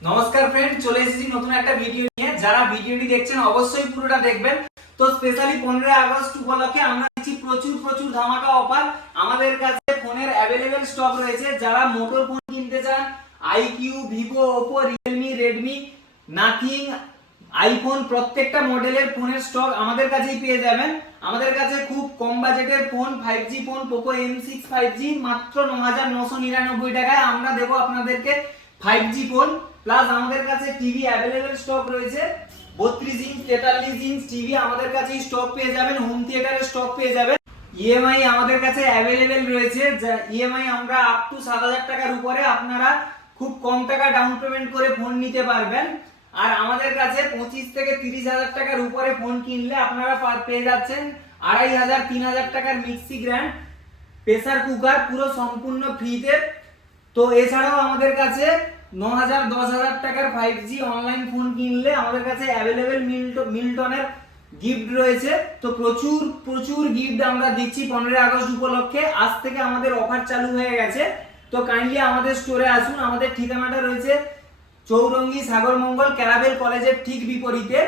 নমস্কার ফ্রেন্ড, চলে এসেছি নতুন একটা ভিডিও নিয়ে। যারা ভিডিওটি দেখছেন অবশ্যই পুরোটা দেখবেন। তো স্পেশালি 15 আগস্ট উপলক্ষে আমরা দিচ্ছি প্রচুর ধামাকা অফার। আমাদের কাছে ফোনের অ্যাভেলেবেল স্টক রয়েছে। যারা মোটর ফোন কিনতে চান, iQOO, Vivo, Oppo, Realme, Redmi, Nothing, iPhone প্রত্যেকটা মডেলের ফোনের স্টক আমাদের কাছেই পেয়ে যাবেন। আমাদের কাছে খুব কম বাজেটের phone 5G phone Poco M6 5G মাত্র 9999 টাকায় আমরা দেবো আপনাদেরকে 5G ফোন। প্লাস আমাদের কাছে টিভি অ্যাভেলেবেল স্টক রয়েছে। 32 ইঞ্চ 43 ইঞ্চ টিভি আমাদের কাছে স্টক পেয়ে যাবেন। হোম থিয়েটারের স্টক পেয়ে যাবেন। ইএমআই আমাদের কাছে অ্যাভেলেবেল রয়েছে। ইএমআই আমরা আপ টু 7000 টাকার উপরে আপনারা খুব কম টাকা ডাউন পেমেন্ট করে ফোন নিতে পারবেন। আর আমাদের কাছে 25 থেকে 30,000 টাকার উপরে ফোন কিনলে আপনারা পেয়ে যাচ্ছেন 2500 3000 টাকার মিক্সি গ্রাইন্ড, প্রেসার কুকার পুরো সম্পূর্ণ ফ্রিতে। তো এছাড়াও আমাদের কাছে 9000 10,000 টাকার 5G অনলাইন ফোন কিনলে আমাদের কাছে অ্যাভেলেবেল মিল্টনের গিফট রয়েছে। তো প্রচুর গিফট আমরা দিচ্ছি 15 আগস্ট উপলক্ষে। আজ থেকে আমাদের অফার চালু হয়ে গেছে। তো কাইন্ডলি আমাদের স্টোরে আসুন। আমাদের ঠিকানাটা রয়েছে চৌরঙ্গি সাগরমঙ্গল ক্যারাভেল কলেজের ঠিক বিপরীতে।